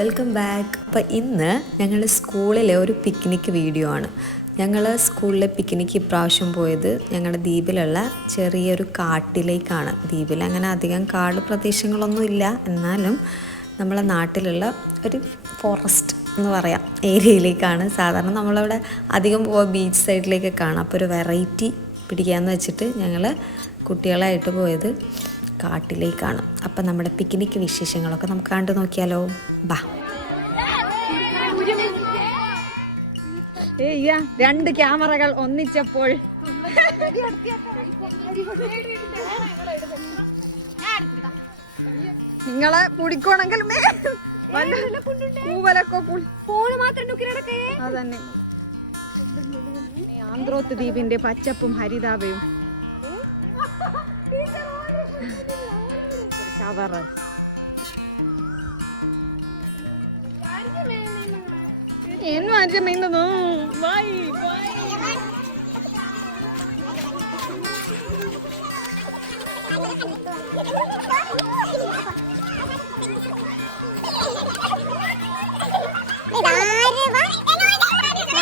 Welcome back. അപ്പോൾ ഇന്ന് ഞങ്ങൾ സ്കൂളിലെ ഒരു പിക്നിക് വീഡിയോ ആണ്. ഞങ്ങൾ സ്കൂളിലെ പിക്നിക്ക് ഇപ്രാവശ്യം പോയത് ഞങ്ങളുടെ ദ്വീപിലുള്ള ചെറിയൊരു കാട്ടിലേക്കാണ്. ദ്വീപിൽ അങ്ങനെ അധികം കാട് പ്രദേശങ്ങളൊന്നും ഇല്ല, എന്നാലും നമ്മളെ നാട്ടിലുള്ള ഒരു ഫോറസ്റ്റ് എന്ന് പറയാം ഏരിയയിലേക്കാണ്. സാധാരണ നമ്മളവിടെ അധികം പോവുക ബീച്ച് സൈഡിലേക്ക് കാണാം. അപ്പോൾ ഒരു വെറൈറ്റി പിടിക്കാമെന്ന് വെച്ചിട്ട് ഞങ്ങൾ കുട്ടികളായിട്ട് പോയത് കാട്ടിലേക്കാണ്. അപ്പം നമ്മുടെ പിക്നിക് വിശേഷങ്ങളൊക്കെ നമുക്ക് കണ്ടു നോക്കിയാലോ. ബാ. രണ്ട് ക്യാമറകൾ ഒന്നിച്ചപ്പോൾ നിങ്ങളെ പിടിക്കണമെങ്കിൽ അതന്നെ ആന്ത്രോത്ത് ദ്വീപിന്റെ പച്ചപ്പും ഹരിതാപയും ഷവർ ಏನು ಅಜ್ಜ ಮೈನದು ಬಾಯ್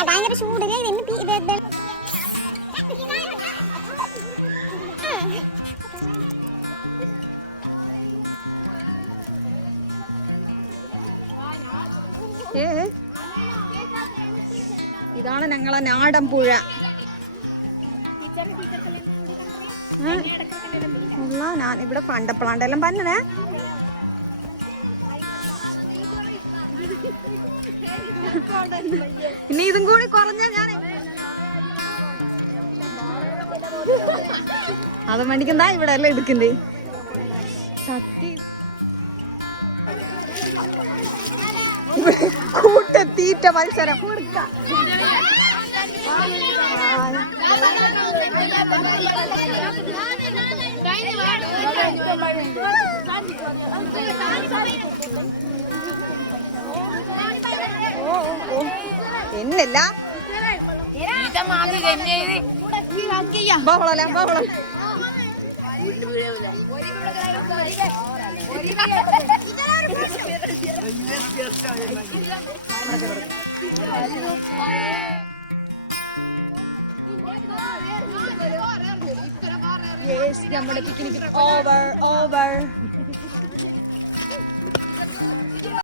ഭയങ്കര ചൂടില്ലേ ഇതാണ് ഞങ്ങളെ നാടൻ പുഴ. ഞാൻ ഇവിടെ പണ്ടപ്പോഴാണ്ടെല്ലാം പറഞ്ഞേ. ഇനി ഇതും കൂടി കുറഞ്ഞ ഞാൻ അത് മണിക്കെന്താ ഇവിടെ എല്ലാം എടുക്കണ്ടേ സത്യം. കൂട്ടത്തീറ്റ മത്സരം എന്നല്ല ബഹള ബഹളം നമ്മുടെ പിക്നിക് ഓവർ.